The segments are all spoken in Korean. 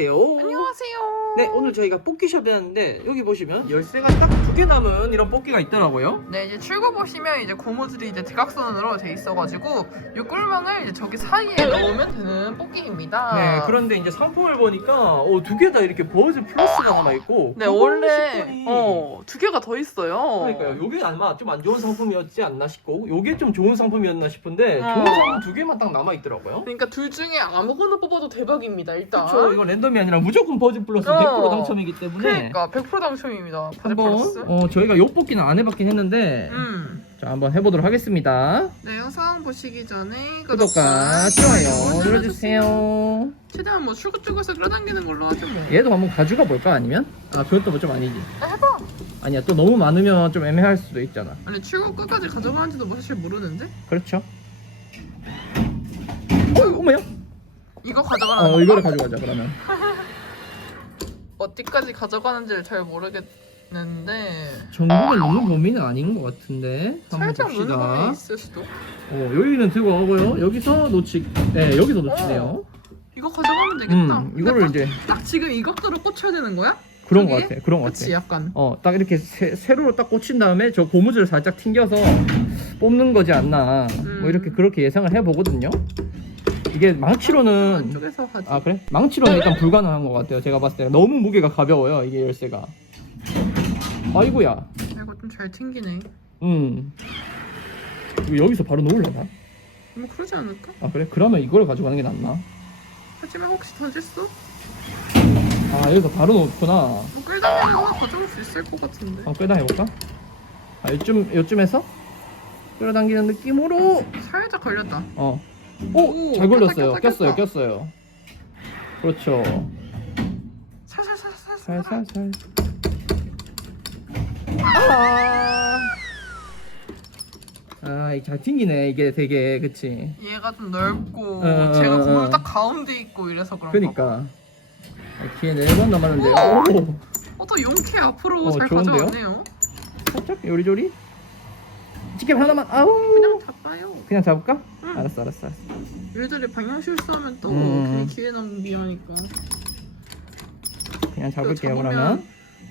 안녕하세요. 안녕하세요. 네, 오늘 저희가 뽑기 샵에 왔는데 여기 보시면 열쇠가 딱 두 개 남은 이런 뽑기가 있더라고요. 네 이제 출구 보시면 이제 고무줄이 이제 대각선으로 돼 있어가지고 이 꿀망을 이제 저기 사이에 넣으면 되는 뽑기입니다. 네, 그런데 이제 상품을 보니까 어, 두개 다 이렇게 버즈 플러스가 남아 있고. 네 원래 어두 개가 더 있어요. 그러니까요. 요게 아마 좀 안 좋은 상품이었지 않나 싶고, 요게 좀 좋은 상품이었나 싶은데 어. 좋은 상품 두 개만 딱 남아 있더라고요. 그러니까 둘 중에 아무거나 뽑아도 대박입니다 일단. 그렇죠. 이거 랜덤이 아니라 무조건 버즈 플러스 어. 100% 당첨이기 때문에 그러니까 100% 당첨입니다. 바지 한번 플러스. 어, 저희가 요 뽑기는 안 해봤긴 했는데 음. 자 한번 해보도록 하겠습니다. 네 영상 보시기 전에 구독과 좋아요 눌러주세요. 최대한 뭐 출구 쪽에서 끌어당기는 걸로 하죠 뭐. 얘도 한번 가져가 볼까 아니면? 아 그것도 좀 아니지. 네, 해봐. 아니야 또 너무 많으면 좀 애매할 수도 있잖아. 아니 출구 끝까지 가져가는지도 뭐 사실 모르는데. 그렇죠. 어 어머야? 이거 가져가는 어 이거를 가져가자 그러면. 어디까지 가져가는지를 잘 모르겠는데 전국에 넣는 범위는 아닌 것 같은데 한번 살짝 누는 봅시다. 있을 수도 어 여기는 들고 가고요. 여기서 놓치. 네 여기서 놓치네요. 이거 가져가면 되겠다 음 근데 이거를 딱, 이제 딱 지금 이 각도로 꽂혀야 되는 거야? 그런 것 저기에? 같아. 그런 것 그치 같아. 약간 어, 딱 이렇게 세, 세로로 딱 꽂힌 다음에 저 고무줄을 살짝 튕겨서 뽑는 거지 않나. 음. 뭐 이렇게 그렇게 예상을 해보거든요. 이게 망치로는 하지 아 그래? 망치로는 일단 불가능한 것 같아요. 제가 봤을 때 너무 무게가 가벼워요. 이게 열쇠가. 아이고야. 이거 좀 잘 튕기네 음. 이거 여기서 바로 놓으려나? 뭐 그러지 않을까? 아 그래? 그러면 이걸 가져가는 게 낫나? 하지만 혹시 던질수? 아 여기서 바로 놓구나. 뭐 끌당기는 거 가져올 수 있을 것 같은데 한번 끌당해볼까? 아 요쯤 요쯤에서 끌어당기는 느낌으로 살짝 걸렸다 어. 오, 오, 잘 걸렸어요. 꼈어요. 꼈어요. 그렇죠. 살살살살살 살살살. 아, 아, 이잘 튕기네. 이게 되게, 그치? 얘가 좀 넓고 어, 제가 어, 고물 어. 딱 가운데 있고 이래서 그런가 봐. 그니까. 아, 기회 네번 남았는데. 오, 어, 또 용케 앞으로 어, 잘 좋은데요? 가져왔네요. 살짝 요리조리. 치킨 하나만. 아우. 그냥 잡아요. 그냥 잡을까? 응. 알았어, 알았어, 알았어. 요리들이 방향 실수하면 또 음. 괜히 기회 낭비하니까. 그냥 잡을게요, 잡으면 그러면.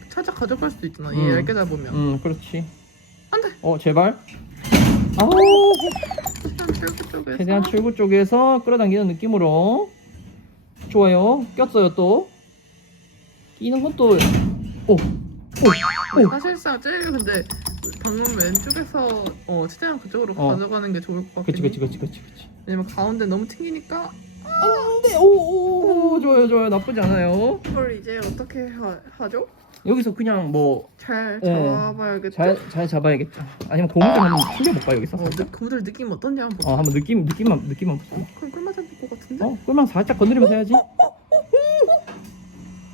살짝 가져갈 수도 있잖아. 음. 얘 얇게 잡으면. 음, 그렇지. 안 돼. 어, 제발. 아우. 최대한 출구 쪽에서. 최대한 출구 쪽에서 끌어당기는 느낌으로 좋아요 꼈어요 또 끼는 것도 오! 오! 오! 사실상 제일 근데 방금 왼쪽에서 어 최대한 그쪽으로 어. 가져가는 게 좋을 것 같긴 그치 해. 그치 그치 그치 그치 왜냐면 가운데 너무 튕기니까 안돼 오오오 좋아요 좋아요 나쁘지 않아요 이걸 이제 어떻게 하, 하죠? 여기서 그냥 뭐잘 예. 잡아야겠죠? 잘 잘 잡아야겠죠 아니면 고무줄 한번 튕겨볼까 여기서 어, 느, 그들 느낌 어떤지 한번 보자. 어 한번 느낌 느낌만 느낌만 보자 그럼 꿀맛 잡을 것 같은데? 어 꿀망 살짝 건드리면서 해야지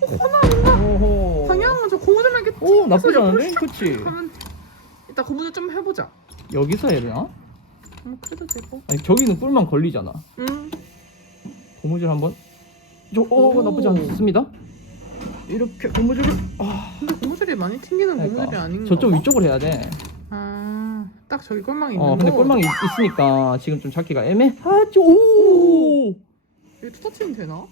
오호 방향은 저 고무줄만 이렇게 오 나쁘지 옆으로 않은데 슉 그치 하면 이따 고무줄 좀 해보자. 여기서 해야 되나? 음, 그래도 되고. 아니 저기는 꿀만 걸리잖아. 음, 고무줄 한번. 저, 오, 오. 나쁘지 않습니다. 이렇게 고무줄을 아, 근데 고무줄이 많이 튕기는 그러니까. 고무줄이 아닌 저쪽 거. 위쪽으로 해야 돼. 아, 딱 저기 꿀망이 있는 어, 거. 근데 꿀망이 있, 있으니까 지금 좀 찾기가 애매하죠. 오! 이거 투터치면 되나?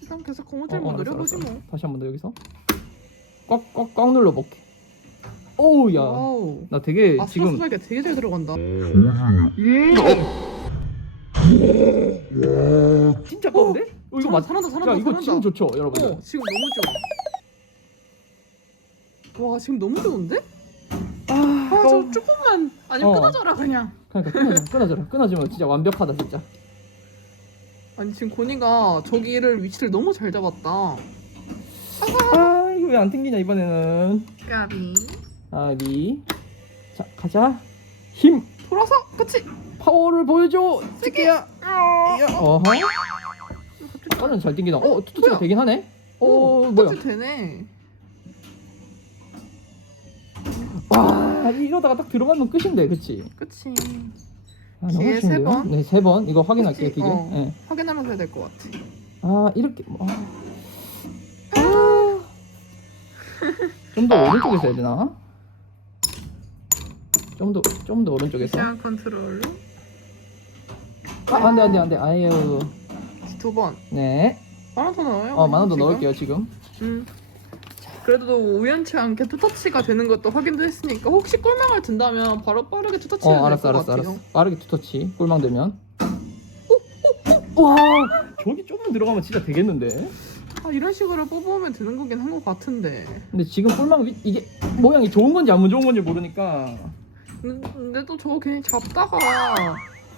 일단 계속 고무줄만 어, 어, 알았어, 노려보지 알았어. 뭐. 다시 한 번 더 여기서 꽉꽉 꽉 눌러 볼게. 오우 야. 와우. 나 되게 아, 지금 스파이가 되게 잘 들어간다. 진짜 빠른데? 어, 이거 맞 잘한다, 잘한다, 야, 이거. 지금 좋죠, 여러분들. 어, 지금 너무 좋아. 와, 지금 너무 좋은데? 아, 아, 어. 저 조금만 아니면 어. 끊어져라 그냥. 그러니까 끊어져, 끊어져라. 끊어지면 진짜 완벽하다 진짜. 아니 지금 고니가 저기를 위치를 너무 잘 잡았다. 아, 이거 왜 안 튕기냐 이번에는. 까비. 아리. 자, 가자. 힘, 돌아서, 그치? 파워를 보여줘. 새끼야. 아, 야, 어허. 빠른 잘 튕기다. 어, 투투치가 뭐야? 되긴 하네. 어, 어, 뭐야? 그치 되네. 와, 이러다가 딱 들어가면 끝인데, 그치? 그치. 아, 기회 세 쉬운데요? 번? 네, 세 번. 이거 확인할게요, 그치? 기계. 어. 네. 확인하면서 해야 될 것 같아. 아, 이렇게. 아. 아. 좀 더 오른쪽에서 해야 되나? 좀 더, 좀 더 오른쪽에서. 시한 컨트롤로. 아, 안 돼, 안 돼, 안 돼. 아유. 두 번. 네. 만원더 넣어요. 어, 만원 더 지금? 넣을게요, 지금. 음. 그래도 우연치 않게 투터치가 되는 것도 확인도 했으니까 혹시 꿀망을 든다면 바로 빠르게 투터치를 어, 알았어, 알았어. 알았어. 빠르게 투터치. 꿀망 되면. 와, 저기 조금 들어가면 진짜 되겠는데. 아 이런 식으로 뽑으면 되는 거긴 한 것 같은데. 근데 지금 꿀망 위, 이게 모양이 좋은 건지 안 좋은 건지 모르니까. 근데, 근데 또 저거 괜히 잡다가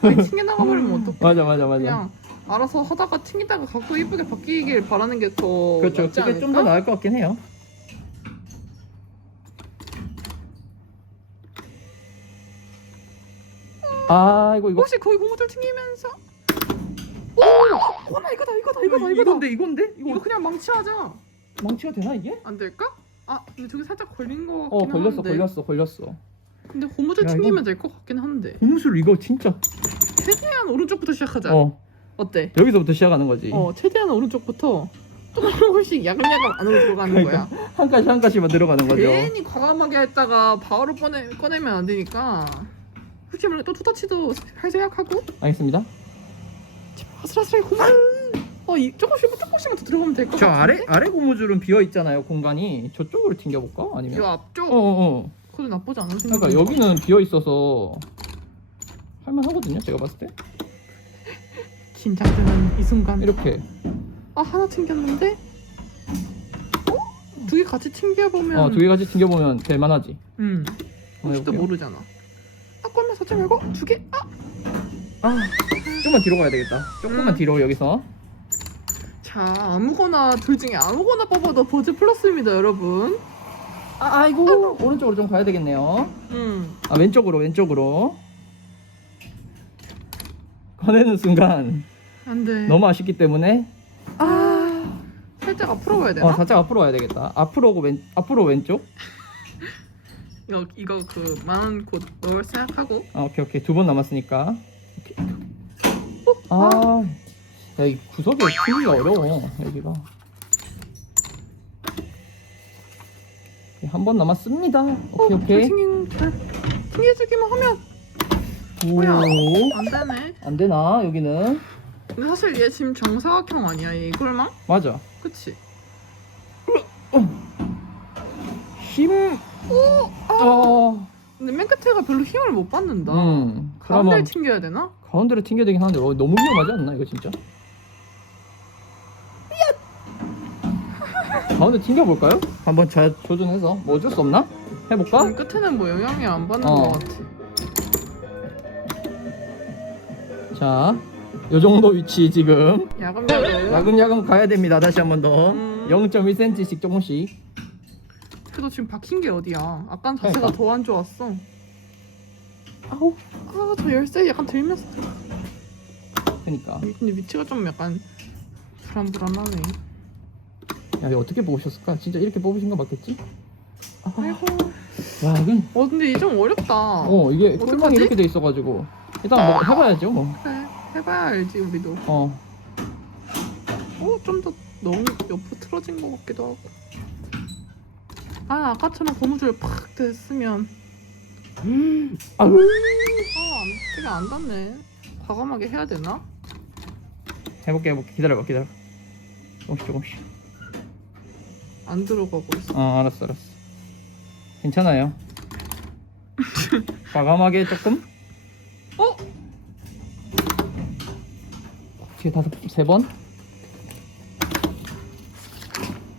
그냥 튕겨 나가버리면 어떡해? 맞아, 맞아, 맞아. 그냥 알아서 하다가 튕기다가 갖고 이쁘게 바뀌길 바라는 게더 그렇죠. 낫지 그게 좀 더 않을까? 나을 것 같긴 해요. 아, 이거 이거. 혹시 거기 고무줄 튕기면서 오! 어, 나 이거다 이거다 이거다 이거다 이건데 이건데? 이거 이거 그냥 망치하자 망치가 되나 이게? 안 될까? 아 근데 저기 살짝 걸린 거 어 같긴 걸렸어 한데 걸렸어 걸렸어. 근데 고무줄 야, 튕기면 될 것 같긴 한데 고무술 이거 진짜. 최대한 오른쪽부터 시작하자 어 어때? 여기서부터 시작하는 거지. 어 최대한 오른쪽부터 조금씩 야금야금 안으로 들어가는 거야 한 가지 한 가지만 들어가는 거죠. 괜히 과감하게 했다가 바로 꺼내, 꺼내면 안 되니까 혹시 모르게 또 투터치도 할 생각하고 알겠습니다. 아슬아슬하게 고무줄 어, 이, 조금씩 조금씩만 더 들어가면 될 것 저 같은데? 아래 아래 고무줄은 비어 있잖아요 공간이 저쪽으로 튕겨 볼까? 아니면? 이 앞쪽 어어 어. 그것도 나쁘지 않은 생각 그러니까 여기는 비어 있어서 할만하거든요. 제가 봤을 때 긴장되는 이 순간 이렇게 아 하나 튕겼는데 어? 두개 같이 튕겨 보면 어 두 개 같이 튕겨 보면 될 만하지. 음 한번 혹시도 해볼게요. 모르잖아 아 꼴면 살짝 말고 두 개 아! 아 조금만 뒤로 가야 되겠다. 조금만 음. 뒤로 여기서. 자 아무거나 둘 중에 아무거나 뽑아도 버즈 플러스입니다 여러분 아 아이고 오른쪽으로 좀 가야 되겠네요. 음 아 왼쪽으로 왼쪽으로. 꺼내는 순간 안돼 너무 아쉽기 때문에 아 살짝 앞으로 가야 되나? 어 살짝 앞으로 와야 되겠다. 앞으로 오고 왼 앞으로 왼쪽. 이거 이거 그만곧 넣을 생각하고 아 오케이 오케이 두 번 남았으니까. 오케이. 어? 아, 야, 이 구석에 풀기가 어려워 여기가. 한 번 남았습니다. 오케이 어, 오케이. 튕긴 잘 튕겨주기만 하면 오, 뭐야? 안 되네 안 되나 여기는? 근데 사실 얘 지금 정사각형 아니야 이 꿀망? 맞아. 그치? 힘. 오. 어. 근데 맨 끝에가 별로 힘을 못 받는다 음. 가운데 그러면 튕겨야 되나? 가운데로 튕겨야 되긴 하는데 어, 너무 위험하지 않나 이거 진짜? 가운데 튕겨 볼까요? 한번 잘 조준해서 뭐 어쩔 수 없나? 해볼까? 음, 끝에는 뭐 영향이 안 받는 어. 것 같아 자, 요 정도 위치 지금 야금야금 야금야금 가야 됩니다. 다시 한 번 더. 음. 0.1cm씩 조금씩. 그래도 지금 박힌 게 어디야 아깐 자세가 그러니까. 더안 좋았어 아우 아 저 열쇠 약간 들면서 그러니까. 근데 위치가 좀 약간 불안불안하네 야, 이거 어떻게 뽑으셨을까? 진짜 이렇게 뽑으신 거 맞겠지? 아이고 야, 이건 어 근데 이게 좀 어렵다 어 이게 어떡하지? 꿀망이 이렇게 돼 있어가지고 일단 뭐 해봐야죠 뭐. 그래 해봐야 알지 우리도 어. 어 좀 더 너무 옆으로 틀어진 것 같기도 하고 아 아까처럼 고무줄 팍 됐으면 아유. 아 안 되게 안 닿네 과감하게 해야 되나? 해볼게 해볼게 기다려봐 기다려. 조금씩 조금씩. 안 들어가고 있어 어 알았어 알았어. 괜찮아요. 과감하게 조금. 어? 뒤에 다섯 세 번.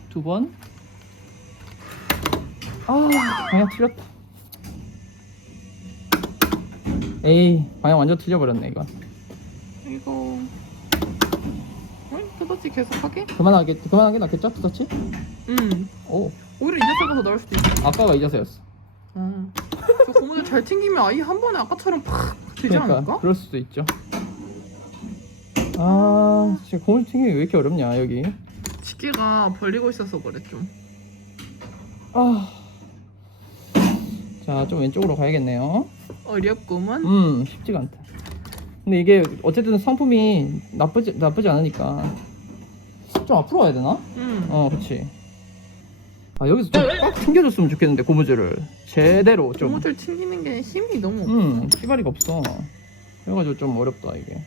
두 번. 아 방향 틀렸다. 에이 방향 완전 틀려버렸네 이거. 이거 응? 터치 계속 하게? 그만하게 그만하게 낫겠죠 터치? 응 오 오히려 이제서가 더 나을 수도 있어 아까가 잊어서였어. 어. 저 고무줄 잘 튕기면 아예 한 번에 아까처럼 팍 되지 그러니까 않을까? 그럴 수도 있죠. 아 진짜 고물 튕기기 왜 이렇게 어렵냐 여기. 집게가 벌리고 있어서 그래 좀 아. 자, 좀 왼쪽으로 가야겠네요. 어렵구먼. 음, 쉽지가 않다. 근데 이게 어쨌든 상품이 나쁘지 나쁘지 않으니까 좀 앞으로 와야 되나? 음. 어, 그치 아 여기서 좀꽉 챙겨줬으면 좋겠는데 고무줄을 제대로 좀. 고무줄 챙기는 게 힘이 너무 없어. 음, 씨발이가 없어. 그래가지고 좀 어렵다 이게.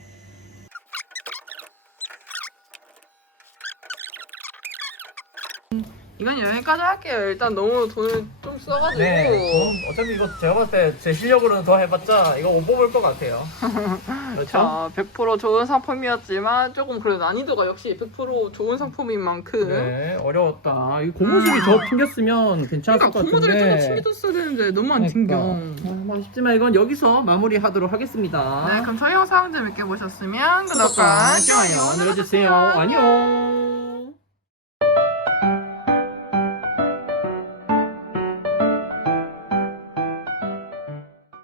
이건 여기까지 할게요. 일단 너무 돈을 좀 써가지고. 네. 어차피 이거 제가 봤을 때 제 실력으로는 더 해봤자 이거 못 뽑을 것 같아요. 그렇죠? 자, 100% 좋은 상품이었지만 조금 그래도 난이도가 역시 100% 좋은 상품인 만큼. 네, 어려웠다. 이 고무줄이 저 튕겼으면 괜찮을 그러니까 것 고무줄이 좀더 같은데. 튕겨졌어야 되는데 너무 안 튕겨. 아, 뭐 아쉽지만 이건 여기서 마무리하도록 하겠습니다. 네, 그럼 저희 영상 재밌게 보셨으면 구독과 좋아요 눌러주세요. 안녕.